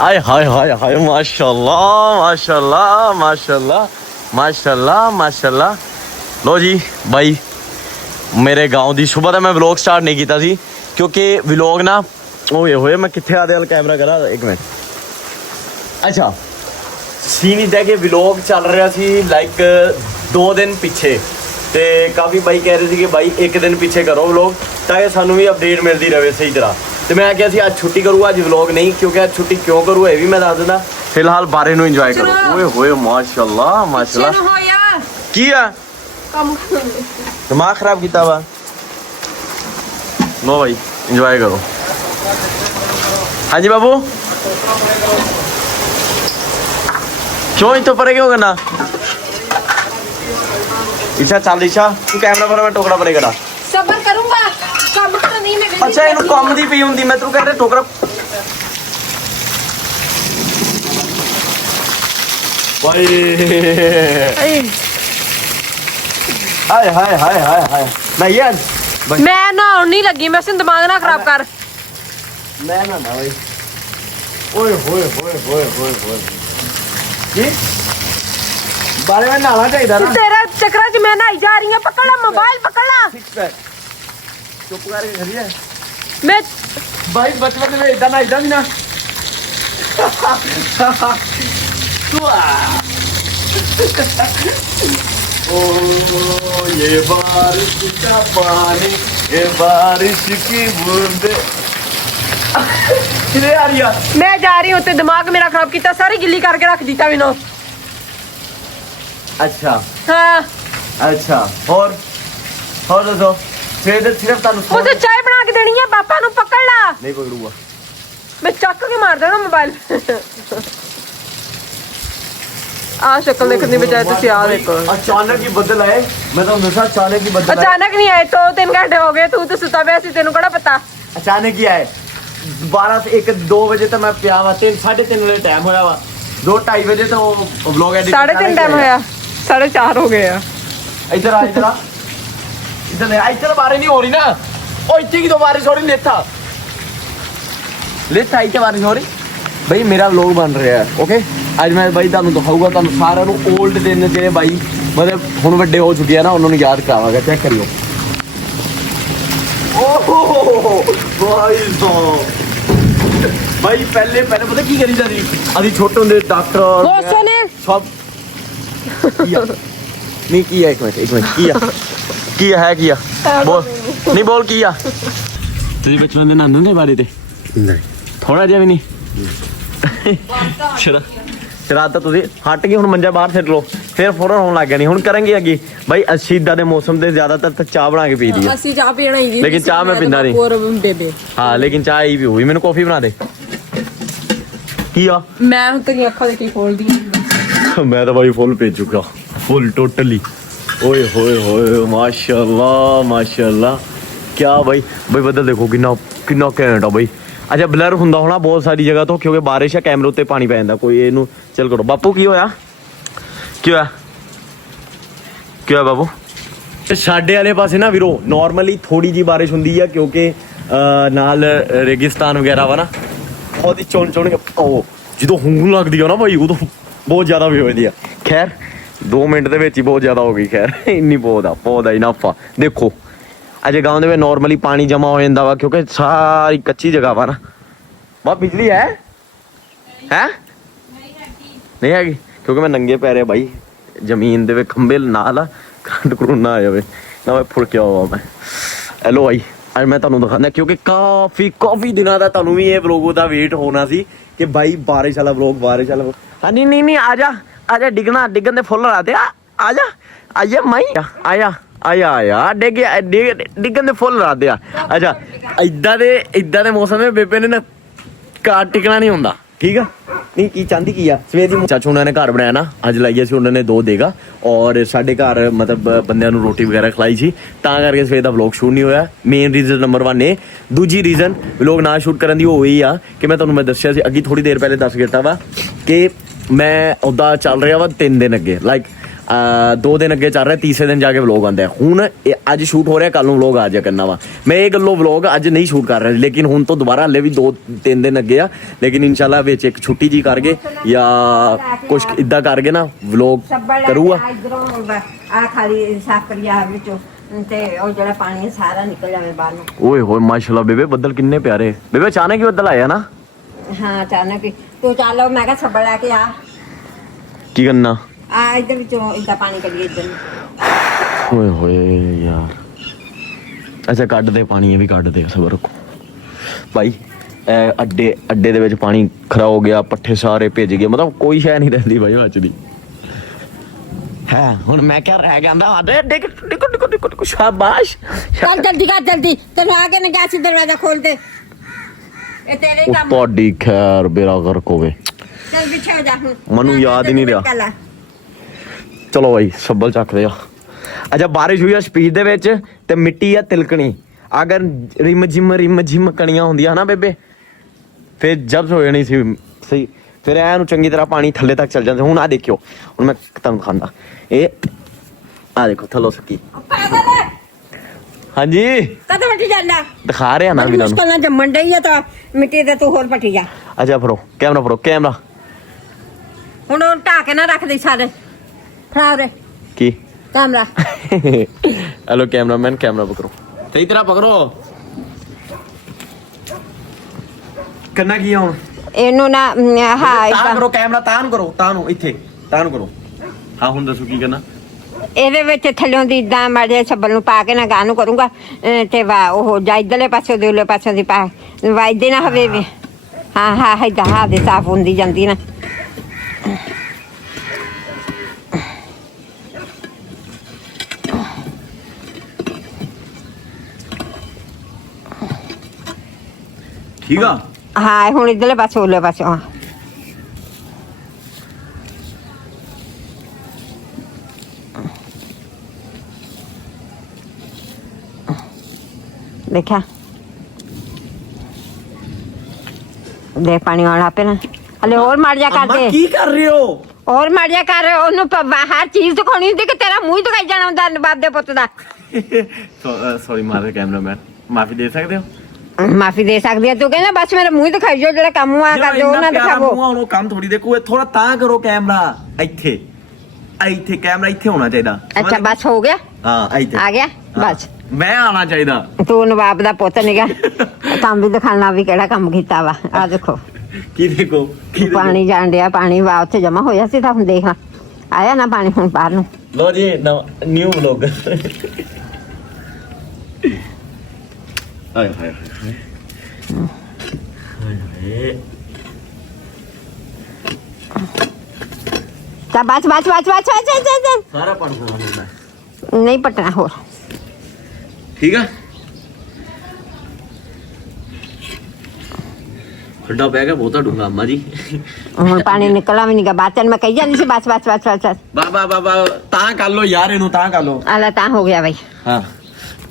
हाय हाय हाय हाय माशाल्लाह माशाल्लाह माशाल्लाह माशाल्लाह माशाल्लाह। लो जी भाई मेरे गाँव की सुबह तो मैं व्लॉग स्टार्ट नहीं किया सी क्योंकि व्लॉग ना होए होए मैं कितने आदे वाल कैमरा करा एक मिनट। अच्छा सीन इदा कि व्लॉग चल रहा सी लाइक 2 दिन पिछे ते काफ़ी भाई कह रहे थे कि भाई 1 दिन पिछे करो व्लॉग ताकि सानू भी अपडेट मिलती रहे सही तरह। तो मैं क्या अज छुट्टी करूँ अज व्लॉग नहीं क्योंकि अज छुट्टी क्यों करूँ ये भी मैं दस दिंदा। फिलहाल बारे नू इंजॉय करो। ओए होए माशाल्लाह माशाल्लाह की है दिमाग खराब किया वा। लो भाई इंजॉय करो। हाँ जी बाबू क्यों इतो परे क्यों करना ईशा चल ईशा तू कैमरा पर मैं टोकरा परे करा सबर करूंगा काम तो नहीं मैं। अच्छा इनु काम दी पई हुंदी मैं तू कहते टोकरा भाई हाय हाय हाय हाय हाय नहीं यार मैं नहाउन नहीं लगी मैं सिंह दिमाग ना खराब कर। मैं ना भाई ओए होए होए होए होए होए जी बारे में नहाना चाहिए ना तेरा चक्कर च मैं नहाई जा रही हूं। पकड़ ला मोबाइल पकड़ ला चुप करके खड़ी है मैं भाई बचपन में इतना ना भी ना ओ ये बारिश का पानी ये बारिश की बूंदे किधर आ रही है। मैं जा रही हूं ते दिमाग मेरा खराब किया सारी गिल्ली करके रख दीता मैंने। अच्छा हाँ अच्छा और दसो सिर्फ तानू मुझे चाय बना के देनी है पापा नु पकड़ ला। नहीं पकड़ूंगा मैं चक के मार देना मोबाइल। आ शक्ल देखने की बजाय तुसी आ देखो। अचानक ही बदल आए मैं तो हमेशा अचानक ही बदल अचानक नहीं आए तो 3 घंटे हो गए तू तो सुता पिया सी तेनू कड़ा पता। अचानक ही आए 12 से 1-2 बजे तक मैं पिया वा 3:30 बजे टाइम होया वा 2-2:30 बजे तो व्लॉग एडिट 3:30 टाइम होया 4:30 हो गए। इधर आ इधर आ इधर आ इधर बारिश नहीं हो रही ना ओ इतनी की तो बारिश हो रही लेता इतनी बारिश हो रही भाई मेरा व्लॉग बन रहा है ओके। आज मैं भाई तुहानू दिखाऊंगा तुहानू सारे ओल्ड दिन जे भाई मतलब हुण वड्डे हो चुके हैं ना उन्होंने याद करावांगा चेक करियो। भाई पहले पता की करी जाती अभी छोटे होंगे डॉक्टर सब नहीं किया एक मिनट किया है किया बोल नहीं बोल किया तुझे बचपन में नानू ने बारे थे नहीं थोड़ा जिहा भी नहीं शरारत तुझे हट गई हुण मंजा बाहर सिट लो फिर फौरन होने लग गया नहीं हुण करेंगे अगे भाई अस्सी इदा दे मौसम ते ज्यादातर तो चाह बना के पी दी है लेकिन चाह मैं पींदा नहीं हाँ लेकिन चाह ही भी हुई मैंने कॉफी बना दे किया मैं तेरी अखां देखी खोल दी मैं तो भाई फुल पी चुका फुल टोटली ओए होए होए माशाल्लाह माशाल्लाह क्या भाई बदल देखो कितना घैंट आ भाई। अच्छा ब्लर हुंदा होना बहुत सारी जगह तो क्योंकि बारिश है कैमरे उत्ते पानी पै जांदा कोई इहनू चल करो बापू की होया बाबू साडे वाले पासे ना वीरो नॉर्मली थोड़ी जी बारिश हुंदी है क्योंकि नाल रेगिस्तान वगैरह वा ना बहुत ही चुन के जो हुंग लगदी है ना भाई उदों बहुत ज़्यादा भी हो जाती है। खैर 2 मिनट के ही बहुत ज़्यादा हो गई खैर इन्नी बहुत आ इनफ आ। देखो अजय गाँव में नॉर्मली पानी जमा हो जाता वा क्योंकि सारी कच्ची जगह वा ना वह बिजली है नहीं हैगी क्योंकि मैं नंगे पैरे भाई जमीन दे खंबे नाल करंट करुंट ना आ जाए ना मैं फुड़किया हुआ मैं। हेलो भाई आज मैं तुहानू दिखाना क्योंकि काफ़ी दिनों का तुहानू भी ये व्लॉग का वेट होना सी कि भाई बारिश वाला व्लॉग हाँ नहीं आजा डिगन दे फुल ला दे आजा मई आया डिगन दे फुल ला दे। अच्छा इदा दे मौसम में बेबे ने ना घर टिकना नहीं होंदा ठीक है नहीं की चाहती की सवेर दी चाचू उन्होंने घर बनाया ना अज लाइए सी उन्होंने 2 देगा और साढ़े घर मतलब बंदियां नू रोटी वगैरह खिलाई सी तां करके सवेर दा व्लॉग शूट नहीं होया। मेन रीजन नंबर 1 है दूजी रीजन व्लॉग ना शूट करन दी होई आ कि मैं तुहानू दस्सिया सी अगे थोड़ी देर पहले दस गिता वा कि मैं उदा चल रहा वा 3 दिन अगे लाइक 2 दिन अगे चल रहा, तीसरे दिन जाके व्लॉग आंदा है। हुण अज शूट हो रहा, कल नूं व्लॉग आ जाया करना वा। मैं ये गल्लों व्लॉग अज नहीं शूट कर रहा, लेकिन हुण तो दोबारा हले भी 2-3 दिन अगे आ, लेकिन इंशाल्लाह विच एक छुट्टी जी करके या कुछ इदा करके ना व्लॉग करूँगा। आ खाली साफ करिया विचों ते और जड़ा पानी है सारा निकल जावे बाहर नु। ओए होए माशाल्लाह बेबे, बदल किन्ने प्यारे। बेबे अचानक ही बदल आया ना। हाँ अचानक ही तो चलो मैं कहा छब्बड़ लेके आ की करना? आ इधर विचों इदा पानी करिए इधर। ओए होए यार, अच्छा ਕੱਢ ਦੇ ਪਾਣੀ, ਇਹ ਵੀ ਕੱਢ ਦੇ, ਸਬਰ ਰੱਖੋ ਭਾਈ। ਅੱਡੇ ਦੇ ਵਿੱਚ ਪਾਣੀ ਖਰਾ ਹੋ ਗਿਆ, ਪੱਠੇ ਸਾਰੇ ਭਿੱਜ ਗਏ, ਮਤਲਬ ਕੋਈ ਸ਼ੈ ਨਹੀਂ ਰਹਿੰਦੀ ਭਾਈ ਅੱਜ ਦੀ ਹੈ। ਹੁਣ ਮੈਂ ਕਿਹਾ ਰਹਿ ਗਿਆ ਆਂਦਾ ਅਰੇ ਡਿਕ ਡਿਕ ਡਿਕ ਡਿਕ, ਸ਼ਾਬਾਸ਼। चल जल्दी कर जल्दी, तेरे आगे ने गैस दरवाजा खोल दे, ये तेरे ही ਉਹ काम। ਤੁਹਾਡੀ ਖੈਰ ਬੇੜਾ ਗਰਕ ਹੋਵੇ। चल पीछे हो जा हुन। ਮੈਨੂੰ ਯਾਦ ਹੀ ਨਹੀਂ ਰਿਹਾ। ਚਲੋ ਭਾਈ ਸੱਬਲ ਚੱਕਦੇ ਆ। ਅੱਛਾ ਬਾਰਿਸ਼ ਹੋਈ ਆ ਸਪੀਡ ਦੇ ਵਿੱਚ ਤੇ ਮਿੱਟੀ ਆ ਤਿਲਕਣੀ, ਅਗਰ ਰਿਮ ਜਿਮ ਕਣੀਆਂ ਹੁੰਦੀਆਂ ਨਾ ਬੇਬੇ, ਫਿਰ ਜਬਸ ਹੋ ਜਾਣੀ ਸੀ ਸਹੀ, ਫਿਰ ਐ ਨੂੰ ਚੰਗੀ ਤਰ੍ਹਾਂ ਪਾਣੀ ਥੱਲੇ ਤੱਕ ਚੱਲ ਜਾਂਦਾ। ਹੁਣ ਆ ਦੇਖਿਓ, ਹੁਣ ਮੈਂ ਤੁਹਾਨੂੰ ਦਿਖਾਉਂਦਾ, ਇਹ ਆ ਦੇਖੋ ਥੱਲੋਂ ਸਕੀ। पागल है ਹਾਂਜੀ कद पटी जाना, ਦਿਖਾ ਰਿਹਾ ਨਾ ਵੀਰਾਂ ਨੂੰ। मुश्किल ना जम्मन डई है तो मिट्टी ते तू होर पटी जा। ਅੱਛਾ ਫੜੋ ਕੈਮਰਾ, ਫੜੋ ਕੈਮਰਾ। हुन ओ ढा के ना रख दे सारे, फड़ा रे ਕੀ कैमरा। हेलो कैमरामैन, कैमरा पकड़ो, सही तरह पकड़ो। करना की है हुन? ਇਹਨੂੰ ਨਾ ਹਾਂ ਤਾਂ ਕਰੋ ਕੈਮਰਾ, ਤਾਂ ਨੂੰ ਕਰੋ, ਤਾਂ ਨੂੰ ਇੱਥੇ, ਤਾਂ ਨੂੰ ਕਰੋ। ਹਾਂ ਹੁਣ ਦੱਸੋ ਕੀ ਕਰਨਾ? ਇਹਦੇ ਵਿੱਚ ਥੱਲੋਂ ਦੀ ਇਦਾਂ ਮਾੜੇ ਛੱਬਲ ਨੂੰ ਪਾ ਕੇ ਨਾ ਗਾਂ ਨੂੰ ਕਰੂੰਗਾ ਤੇ ਵਾ ਉਹ ਜਾ ਇਧਰਲੇ ਪਾਸੇ ਦੇ ਉਲੇ ਪਾਸੇ ਦੀ ਪਾ ਵਾਇਦੇ ਨਾ ਹਵੇ ਵੀ। ਹਾਂ ਹਾਂ ਇਦਾਂ ਹਾਂ ਦੇ ਸਾਫ ਹੁੰਦੀ ਜਾਂਦੀ ਨਾ। ਠੀਕ ਆ। ਹਾਂ ਹੁਣ ਇਧਰਲੇ ਪਾਸੇ ਉਲੇ ਪਾਸੇ ਹਾਂ। देखा दे पानी वाला पे ना हले और मार जा कर दे। की कर रहे हो? और मार जा कर ओनु हर चीज दिखानी होंदी कि तेरा मुंह दिखाई जाना हुंदा बाप दे पुੱਤ ਦਾ। सॉरी मारे कैमरामैन, माफी दे सकते हो? माफी दे सकदी है तू कहना बस मेरा मुंह दिखाई जो जेड़ा काम आ कर दो ना दिखाओ। ਉਹ ਕੰਮ ਥੋੜੀ ਦੇਖੋ, ਇਹ ਥੋੜਾ ਤਾਂ ਕਰੋ ਕੈਮਰਾ, ਇੱਥੇ ਇੱਥੇ ਕੈਮਰਾ ਇੱਥੇ ਹੋਣਾ ਚਾਹੀਦਾ। अच्छा बस हो गया, ਹਾਂ ਇੱਥੇ आ गया बस। ਮੈਂ ਆਣਾ ਚਾਹੀਦਾ। तू नवाब ਦਾ ਪੁੱਤ ਨਿਗਾ ਕੰਮ ਵੀ ਦਿਖਾਣਾ ਵੀ ਕਿਹੜਾ ਕੰਮ ਕੀਤਾ ਵਾ। ਆ ਦੇਖੋ ਕੀ ਦੇਖੋ, ਕੀ ਦੇਖੋ। ਪਾਣੀ ਜਾਣ ਡਿਆ, ਪਾਣੀ ਵਾ ਉੱਥੇ ਜਮਾ ਹੋਇਆ ਸੀ ਤਾਂ ਹੁਣ ਦੇਖ ਆਇਆ ਨਾ ਪਾਣੀ ਹੁਣ ਬਾਹਰ ਨੂੰ। ਲੋ ਜੀ ਨਿਊ ਵਲੌਗ। ਹਾਏ ਹਾਏ ਹਾਏ ਹਾਏ। ਤਾਂ ਬਸ ਬਸ ਬਸ ਬਸ ਬਸ ਸਾਰਾ ਪਾਣੀ ਹੁੰਦਾ ਨਹੀਂ ਪਟਣਾ ਹੋਰ। ਠੀਕ ਆ। ਖੱਡਾ ਪੈ ਗਿਆ ਬਹੁਤਾ ਡੂੰਗਾ ਅੰਮਾ ਜੀ। ਹੁਣ ਪਾਣੀ ਨਿਕਲਣਾ ਵੀ ਨਹੀਂਗਾ ਬਾਅਦ ਚ ਮੈਂ ਕਹੀ ਜਾਂਦੀ ਸੀ ਬਸ ਬਸ ਬਸ ਬਸ। ਬਾਬਾ ਬਾਬਾ ਤਾਂ ਕਰ ਲੋ ਯਾਰ, ਇਹਨੂੰ ਤਾਂ ਕਰ ਲੋ। ਆਲਾ ਤਾਂ ਹੋ ਗਿਆ ਬਈ। ਹਾਂ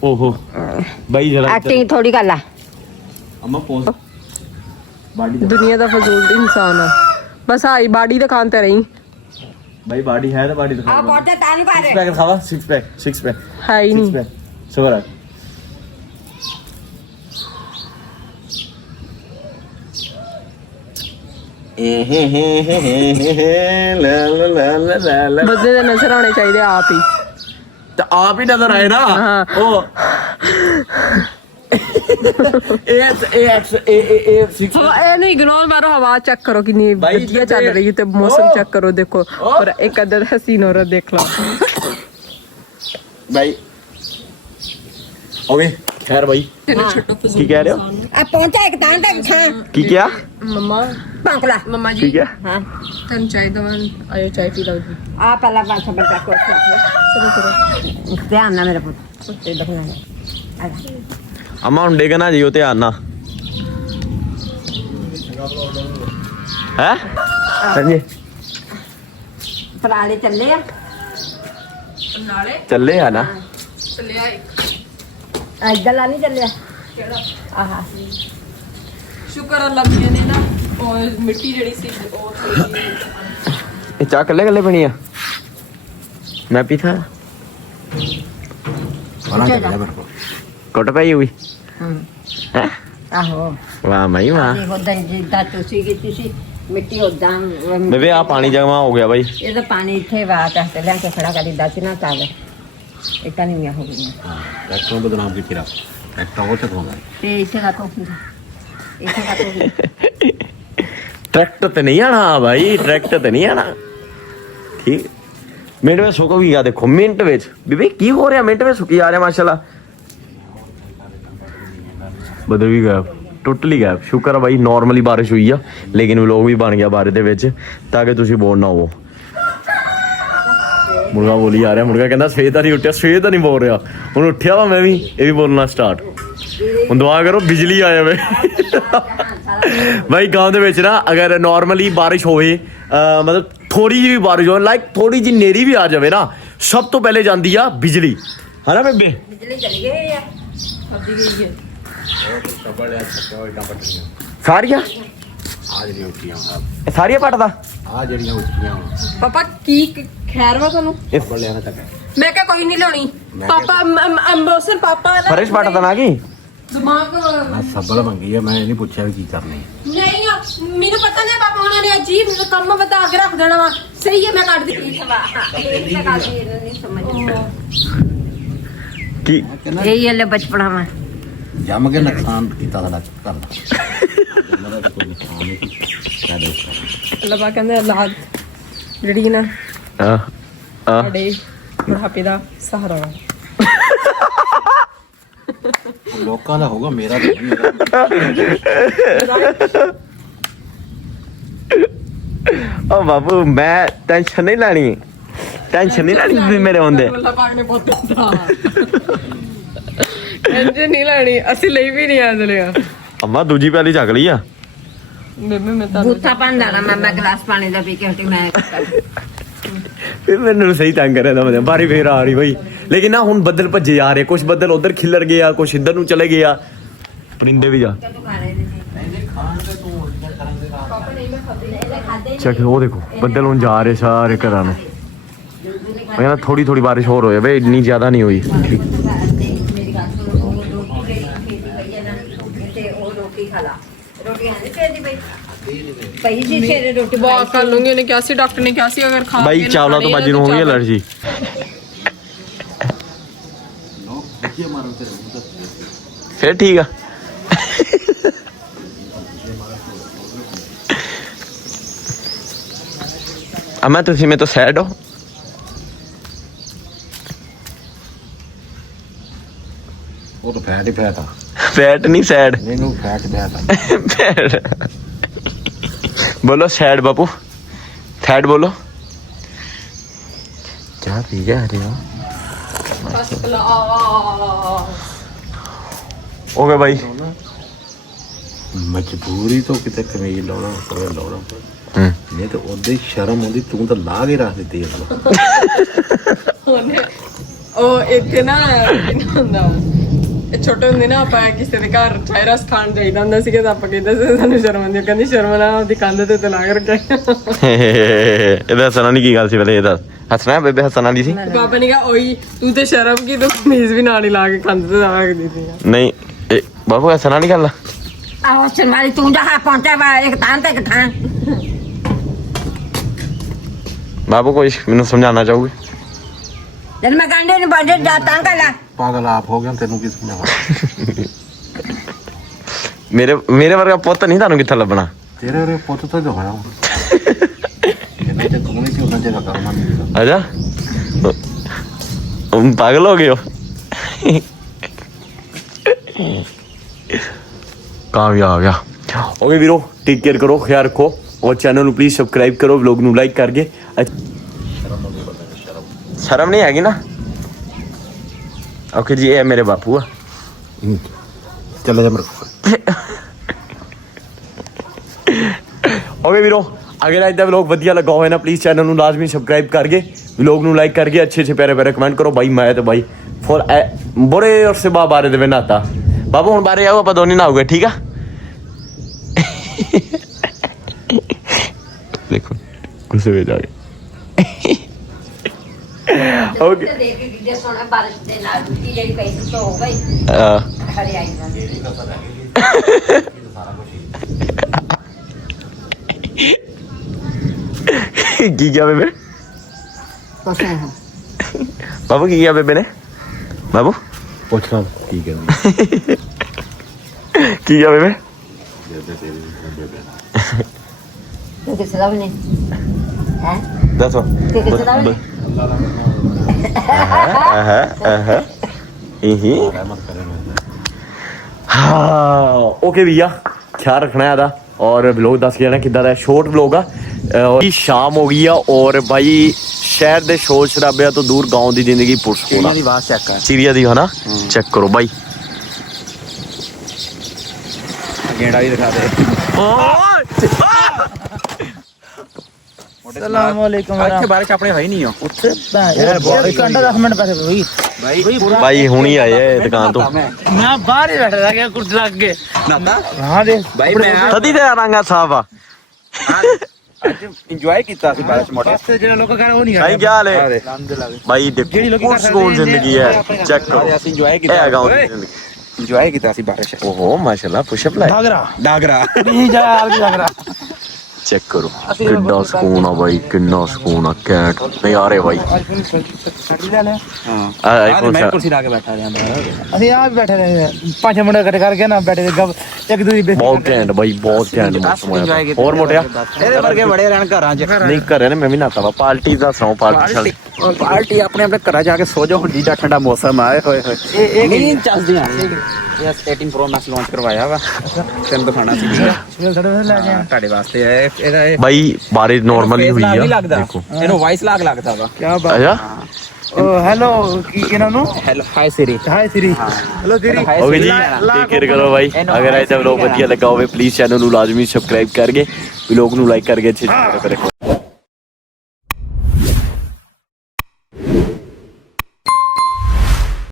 ਓਹੋ ਬਾਈ ਜਰਾ ਐਕਟਿੰਗ ਥੋੜੀ ਕਰ ਲਾ। ਅੰਮਾ ਪੋਜ਼ ਬਾਡੀ दुनिया का फजूल इंसान है, बस आई बाडी दिखान ते रही भाई बॉडी है तो बॉडी दिखा। ਆ ਪੋਤੇ ਤਾਂ ਨਹੀਂ ਪਾ सिक्स ਦੇ। पैक खावा, सिक्स पैक है ही नहीं। सबर बंदे दे नजर आने चाहिए आप ही। तो आप ही नजर आए ना। हाँ। ओ ਇਹਨੂੰ ਇਗਨੋਰ ਮਾਰੋ, ਹਵਾ ਚੈੱਕ ਕਰੋ ਕਿੰਨੀ ਬਾਈ ਵਧੀਆ ਚੱਲ ਰਹੀ ਹੈ ਤੇ ਮੌਸਮ ਚੈੱਕ ਕਰੋ, ਦੇਖੋ ਪਰ ਇੱਕ ਅੱਧਾ ਹਸੀਨ ਔਰਤ ਦੇਖ ਲਓ। भाई ओए खैर भाई की कह रहे हो? ਆ ਪਹੁੰਚਾ ਇੱਕ ਤਾਂ ਤੱਕ ਛਾਂ की क्या? ਮਮਾ ਪੰਕਲਾ ਮਮਾ ਜੀ ठीक है। ਹਾਂ ਤੁਹਾਨੂੰ ਚਾਹੀਦਾ ਵਾ, ਆਇਓ ਚਾਹ ਪੀ ਲਓ ਜੀ। ਆ ਪਹਿਲਾ ਬਾਤ ਸਭ ਤੱਕ ਕੋਲ ਚਲੋ ਕਰੋ ਧਿਆਨ ਨਾਲ ਮੇਰਾ ਪੁੱਤ ਤੇ ਦੇਖਣਾ ਆ ਜਾ। अम्मा हुन डेगना जी हो ध्यान ना है। हाँ जी ਪਰਾਲੇ ਚੱਲੇ ਆ ਨਾਲੇ चले आ ना। ਚੱਲਿਆ ਇੱਕ ਇੱਧਰ ਲਾ ਨਹੀਂ ਚੱਲਿਆ ਕਿਹੜਾ ਆਹਾ ਸ਼ੁਕਰ ਅੱਲਾ ਮੀਆਂ ਨੇ ਨਾ ਉਹ ਮਿੱਟੀ ਜਿਹੜੀ ਸੀ ਉਹ ਥੋੜੀ ये चाह कल्ले कल्ले पीनी है? मैं पीता बना के दे मेरे को कुट पाई हुई हैं? ਆਹੋ वाह मई वाह ਇਹ ਉਦਾਂ ਜਿੱਦਾਂ ਤੁਸੀਂ ਕੀਤੀ ਸੀ ਮਿੱਟੀ ਉਦਾਂ बेबे आ पानी जमा हो गया भाई ਇਹ ਤਾਂ ਪਾਣੀ ਇੱਥੇ ਬਾਤ ਹੈ ਲੈ ਕੇ ਖੜਾ ਕਰੀ ਦੱਸ ਨਾ ਚੱਲ ਇਹ ਤਾਂ ਨਹੀਂ ਹੋ ਗਈ हां ट्रैक्टर में बदनाम की थी ट्रैक्टर वो तक होगा ਤੇ ਇੱਥੇ ਰੱਖੋ ਇੱਥੇ ਰੱਖੋ ट्रैक्टर ते नहीं आना भाई ट्रैक्टर ते नहीं आना ठीक मिनट में सुक गया देखो मिनट में बेबे की हो रहा मिनट में सुकी आ रहा माशाल्लाह बदल भी गया टोटली गैप शुक्र है भाई नॉर्मली बारिश हुई है लेकिन व्लॉग भी बन गया बारिश दे विच ताकि तुसी बोर ना हो मुर्गा बोली आ रहा मुर्गा कहता सवेर तो नहीं उठा सवेर तो नहीं बोल रहा हूँ उठिया वा मैं भी ये भी बोलना स्टार्ट हूँ दुआ करो बिजली आ जाए भाई गाँव दे विच ना अगर नॉर्मली बारिश होए मतलब थोड़ी जी भी बारिश हो लाइक थोड़ी जी नेरी भी आ जाए ना सब तो पहले जाती आ बिजली है ना बेबे ਬਿਜਲੀ ਚਲੀ ਗਈ ਹੈ ਸਬਜ਼ੀ ਗਈ ਹੈ सबड़ या छक्का इटा पटनियां सारिया आ जड़ियां उठियां सारिया पटदा आ जड़ियां उठियां ਪਾਪਾ ਕੀ ਖੈਰ ਵਾ ਤੁਹਾਨੂੰ सबड़ लेना तक ਮੈਂ ਕਿਹਾ ਕੋਈ ਨਹੀਂ ਲਾਉਣੀ ਪਾਪਾ ਅੰਬੋਸਰ ਪਾਪਾ ਦਾ फरेश पटदा ना की ਦਿਮਾਗ मैं सबड़ मंगी है मैं नहीं पूछा भी की करनी ਨਹੀਂ ਆ, ਮੈਨੂੰ ਪਤਾ ਨਹੀਂ ਪਾਪਾ ਉਹਨਾਂ ਨੇ ਅਜੀਬ ਕੰਮ ਵਧਾ ਕੇ ਰੱਖ ਦੇਣਾ ਵਾ ਸਹੀ ਹੈ ਮੈਂ ਕੱਢ ਦਿੱਤੀ ਇਹ ਤਾਂ ਗੱਲ ਨਹੀਂ ਸਮਝ की ਇਹ ਇਹ ਲੈ ਬਚਪਨਾ ਵਾ जम के नुकसान किया साडा करना मेरा कोई नुकसान नहीं क्या दे ਲੱਭਾ ਕਹਿੰਦੇ ਔਲਾਦ ਜਿਹੜੀ ਨਾ आ आ ਸਾਡੇ ਬੁਢਾਪੇ ਦਾ ਸਹਾਰਾ ਵਾ लोकां दा होगा मेरा तो नहीं मेरा ओ बाबू मैं टेंशन नहीं लेनी टेंशन नहीं लेनी तुसीं मेरे होंदे ਅੱਲਾ ਪਾਕ ਨੇ ਬਹੁਤ ਦਿੱਤਾ ਟੈਨਸ਼ਨ ਨਹੀਂ ਲੈਣੀ ਅਸੀਂ ਲਈ ਵੀ ਨਹੀਂ ਆਂਦੇ ਆ अम्मा दूजी पहली चक ली आ ਬੇਬੇ ਮੈਂ ਤਾਂ ਬੂਥਾ ਪਾਉਂਦਾ ਨਾ ਮੈਂ ਗਲਾਸ ਪਾਣੀ ਦਾ ਪੀ ਕੇ ਹਟੀ ਮੈਂ फिर मैंने सही तंग करे था मतलब बारी फिर आ रही भाई लेकिन ना हुन बदल भज्जे जा रहे कुछ बदल उधर खिलर गया कुछ इधर नु चले गया परिंदे भी जा चेक वो देखो बदल हुन जा रहे सारे घरां नु मैं कहना थोड़ी थोड़ी बारिश और होए भाई इतनी ज्यादा नहीं हुई ਮੇਰੀ ਗੱਲ ਸੁਣੋ ਉਹ ਰੋਟੀ ਗਈ ਪਈ ਹੈ ਨਾ ਤੇ ਉਹ ਰੋਟੀ ਖਾ ਲਾ ਰੋਟੀ ਹੈ ਨਹੀਂ ਪਈ ਬਈ ਪਈ ਜੀ ਸਵੇਰੇ ਰੋਟੀ ਬਾਹਰ ਕਰ ਲੂੰਗੀ ਉਹਨੇ ਕਿਹਾ ਸੀ ਡਾਕਟਰ ਨੇ ਕਿਹਾ ਸੀ ਅਗਰ ਖਾ भाई ਕੇ चावला तो बाजी नु होगी एलर्जी लोग देखिए मारो तेरे फिर ठीक है अम्मा तुसी में तो सैड हो वो तो फैट ही फैट था फैट नहीं सैड नहीं नो फैट फैट था बोलो सैड बापू सैड बोलो क्या पी गया अरे हो गया भाई मजबूरी तो किते कमीज लाना कोई लाना नहीं तो ओदे शर्म आंदी तू तो ला के रख देती है ਉਹਨੇ ਉਹ ਇੱਥੇ ਨਾ ਕਿੰਨਾ ਹੁੰਦਾ ਇਹ ਛੋਟੇ ਹੁੰਦੇ ਨਾ ਆਪਾਂ ਕਿਸੇ ਦੇ ਘਰ ਚਾਹ ਰਸ ਖਾਣ ਜਾਈਦਾ ਹੁੰਦਾ ਸੀ ਕਿ ਆਪਾਂ ਕਹਿੰਦੇ ਸੀ ਸਾਨੂੰ ਸ਼ਰਮ ਆਉਂਦੀ ਕਹਿੰਦੀ ਸ਼ਰਮ ਨਾ ਉਹਦੀ ਕੰਧ ਤੇ ਲਾ ਕੇ ਰੱਖਿਆ ਇਹਦਾ ਹੱਸਣਾ ਨਹੀਂ ਕੀ ਗੱਲ ਸੀ ਪਹਿਲੇ ਇਹ ਦੱਸ ਹੱਸਣਾ ਹੈ ਬੇਬੇ ਹੱਸਣਾ ਨਹੀਂ ਸੀ ਪਾਪਾ ਨੇ ਕਿਹਾ ਓਏ ਤੂੰ ਤੇ ਸ਼ਰਮ ਕੀ ਤੂੰ ਕਮੀਜ਼ ਵੀ ਨਾਲ ਹੀ ਲਾ ਕੇ ਕੰਧ ਤੇ ਲਾ ਕੇ ਦਿੱਤੀ ਨਹੀਂ ਇਹ ਬਾਬੂ ਹੱਸਣਾ ਨਹੀਂ ਗੱਲ ਆਹ ਚੰਗਾਲੀ ਤੂੰ ਜਹਾ ਪਹੁੰਚਿਆ ਵਾ ਇੱਕ ਥਾਂ ਤੇ ਇੱਕ ਥਾਂ बाबू कोई मैंने समझाना चाहोगे ਜਦ ਮੈਂ ਗਾਂਡੇ ਨੂੰ ਬਾਜੇ ਜਾਤਾਂ ਕਲਾ पागल आप हो गया तेनू की समझावा मेरे वर्गा पुत नहीं थानू कित्थे लभना तेरे रे पुत तो जो होना जिन्ना जे तू नहीं सी उन्ना जे करना नहीं आजा तुम पागल हो गए हो कामयाब आ गया ओके वीरो टेक केयर करो ख्याल रखो और चैनल ਨੂੰ प्लीज सब्सक्राइब करो व्लॉग ਨੂੰ लाइक करके शर्म नहीं हैगी ना ओके जी ये मेरे बापू आ चले जा मेरे ओके वीरो अगर आज ਦਾ ਵਲੌਗ ਵਧੀਆ ਲੱਗਾ ਹੋਵੇ ਨਾ ਪਲੀਜ਼ ਚੈਨਲ ਨੂੰ ਲਾਜ਼ਮੀ ਸਬਸਕ੍ਰਾਈਬ ਕਰਕੇ ਵਲੌਗ ਨੂੰ ਲਾਈਕ करके अच्छे अच्छे प्यारे प्यारे कमेंट करो भाई मैं तो भाई फॉर बड़े और से बारे ਦੇ ਨਾਤਾ ਬਾਬੂ ਹੁਣ ਬਾਰੇ ਆਓ ਆਪਾਂ ਦੋਨੇ ਨਾ ਹੋਗੇ ਠੀਕ ਆ देखो गुस्से में जाके ਓਕੇ ਦੇਖ ਕੇ ਕਿੱਡੇ ਸੋਹਣਾ ਬਾਰਿਸ਼ ਦੇ ਨਾਲ ਮਿੱਟੀ ਜਿਹੜੀ ਪਈ ਸੀ ਹੋ ਗਈ ਹਰਿਆਈ ਨਾਲ ਕੀ ਕਿਹਾ ਬੇਬੇ ਬਾਬੂ ਕੀ ਕਿਹਾ ਬੇਬੇ ਨੇ ਬਾਬੂ ਪੁੱਛ ਲਾ ਕੀ ਕਹਿੰਦੀ ਕੀ ਕਿਹਾ ਬੇਬੇ ਤੂੰ ਕਿਸੇ ਦਾ ਵੀ ਨਹੀਂ ਹੈ ਦੱਸੋ ਤੂੰ ਕਿਸੇ ਦਾ ਵੀ ਨਹੀਂ हाँ ओके भैया ख्याल रखना है आदा और व्लॉग दस के जाना किदा दा शॉर्ट व्लॉग आ और शाम हो गई है और भाई शहर दे शोर शराबे तो दूर गांव दी जिंदगी पुरस्कून ਦੀ ਆਵਾਜ਼ ਚੈੱਕ ਕਰ सीरिया दी है ना चेक करो भाई ਗੇੜਾ ਵੀ ਦਿਖਾ ਦੇ ਸਲਾਮੁਅਲੈकुम ਇੱਥੇ ਬਾਰਿਸ਼ ਆਪਣੇ ਹੋਈ ਨਹੀਂ ਹੋ ਉੱਥੇ ਇੱਕ ਘੰਟਾ 10 ਮਿੰਟ ਪਹਿਲੇ ਹੋਈ भाई हुनी आए है दुकान तो ਮੈਂ ਬਾਹਰ ਹੀ ਬੈਠਾ था ਕਿ ਕੁਰਸੀ ਲੱਗ ਕੇ ਨਾਤਾ ਹਾਂ ਦੇ ਭਾਈ ਮੈਂ सदी ते रंगा साहब ਅੱਜ ਇੰਜੋਏ ਕੀਤਾ ਸੀ ਬਾਰਿਸ਼ ਮੋਟਾ ਤੇ ਜਿਹੜੇ ਲੋਕ ਕਰ ਉਹ ਨਹੀਂ भाई क्या हाल है ਆਨੰਦ ਲੱਗੇ भाई देखो पुरस्कून जिंदगी है चेक करो ਅਸੀਂ ਇੰਜੋਏ ए ਕੀਤਾ गांव दी जिंदगी ਇੰਜੋਏ ਕੀਤਾ ਸੀ ਬਾਰਿਸ਼ ओहो माशाल्लाह पुशअप लाए ਭਾਗਰਾ ਡਾਗਰਾ ਨਹੀਂ ਜਾ ਆਲ ਕੀ ਭਾਗਰਾ चेक करो कितना सुकून है भाई कितना सुकून है कैट नजारे भाई ਛੱਡੀ ਲੈ ਲੈ ਹਾਂ आईफोन ਮੈਂ ਕੁਰਸੀ ਲਾ ਕੇ ਬੈਠਾ ਰਿਹਾ ਅੰਦਰ ਅਸੀਂ ਆ ਵੀ ਬੈਠੇ ਰਹੇ 5 ਮਿੰਟ ਇਕੱਠੇ ਕਰਕੇ ਨਾ ਬੈਠੇ ਤੇ ਗੱਪ ਇੱਕ ਦੂਜੀ ਬੇਇੱਜ਼ਤੀ बहुत घैंट भाई बहुत घैंट मौसम है और मोटिया ਇਹਦੇ ਵਰਗੇ ਬੜੇ ਰਹਿਣ ਘਰਾਂ 'ਚ नहीं करे ना मैं भी नाता वा पार्टी दा सुनाओ पार्टी चल ਪਾਰਟੀ ਆਪਣੇ ਆਪਣੇ ਘਰਾਂ ਜਾ ਕੇ ਸੋ ਜਾਓ ਹੁਣ ਡੀਡਾ ਠੰਡਾ ਮੌਸਮ ਆਏ ਹੋਏ ਹੋਏ ਇਹ ਨਹੀਂ ਚੱਲਦੀਆਂ ਇਹ 18 ਪ੍ਰੋ ਮੈਕਸ ਲਾਂਚ ਕਰਵਾਇਆ ਵਾ ਤੈਨੂੰ ਦਿਖਾਣਾ ਸੀ ਸਵੇਰ ਸਾਡੇ ਵੇਲੇ ਲੈ ਕੇ ਆਏ। ਤੁਹਾਡੇ ਵਾਸਤੇ ਇਹਦਾ ਇਹ भाई बारिश नॉर्मली हुई है ਲੱਗਦਾ देखो ਇਹਨੂੰ ਵਾਇਸ ਲਾਗ ਲੱਗਦਾ ਵਾ ਕੀ ਬਾਤ अच्छा ਉਹ ਹੈਲੋ ਕੀ ਇਹਨਾਂ ਨੂੰ ਹੈਲੋ ਹਾਈ ਸਿਰੀ ਹਾਈ ਸਿਰੀ ਹੈਲੋ ਸਿਰੀ ओके जी टेक केयर करो भाई अगर ऐसा व्लॉग ਵਧੀਆ ਲੱਗਾ ਹੋਵੇ ਪਲੀਜ਼ ਚੈਨਲ ਨੂੰ ਲਾਜ਼ਮੀ ਸਬਸਕ੍ਰਾਈਬ ਕਰਕੇ ਵਲੌਗ ਨੂੰ ਲਾਈਕ ਕਰਕੇ ਅੱਛੇ